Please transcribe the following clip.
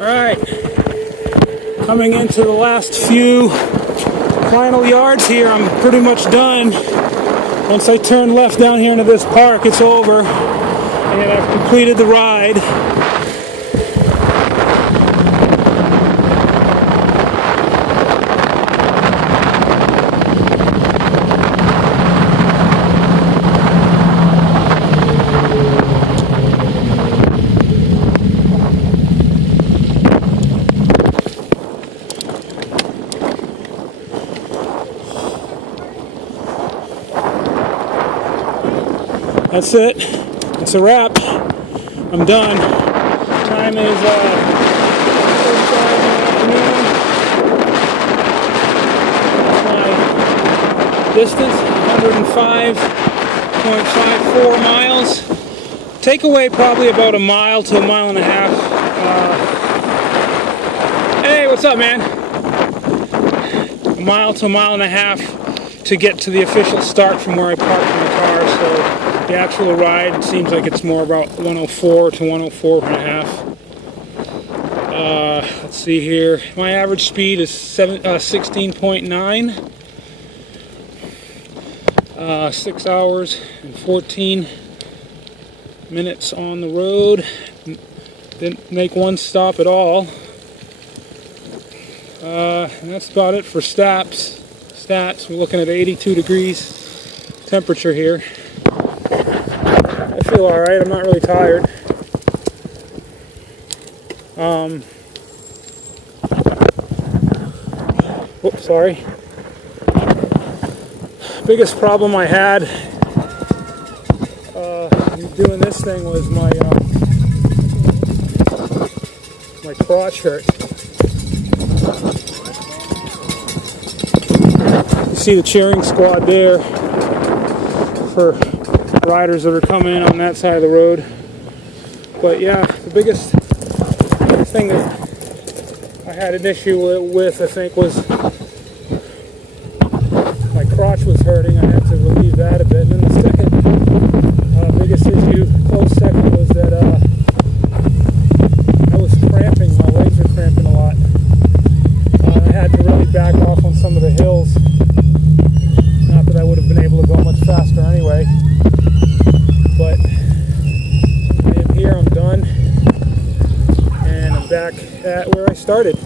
Alright, coming into the last few final yards here. I'm pretty much done. Once I turn left down here into this park, it's over, and I've completed the ride. That's it. It's a wrap. I'm done. Time is 4:45 in the afternoon. My distance 105.54 miles. Take away probably about a mile to a mile and a half. Hey, what's up, man? A mile to a mile and a half to get to the official start from where I parked my car. So the actual ride seems like it's more about 104 to 104 and a half. Let's see here. My average speed is 16.9. 6 hours and 14 minutes on the road. Didn't make one stop at all. And that's about it for stats. We're looking at 82 degrees temperature here. I feel alright, I'm not really tired. Whoops, sorry. Biggest problem I had doing this thing was my crotch hurt. You see the cheering squad there for riders that are coming in on that side of the road. But yeah, the biggest thing that I had an issue with, I think, was my crotch was hurting. I had to relieve that a bit. And then the second biggest issue, close second, was that I was cramping. My legs were cramping a lot. I had to really back off on some of the hills. Not that I would have been able to go much faster anyway. But I am here, I'm done, and I'm back at where I started.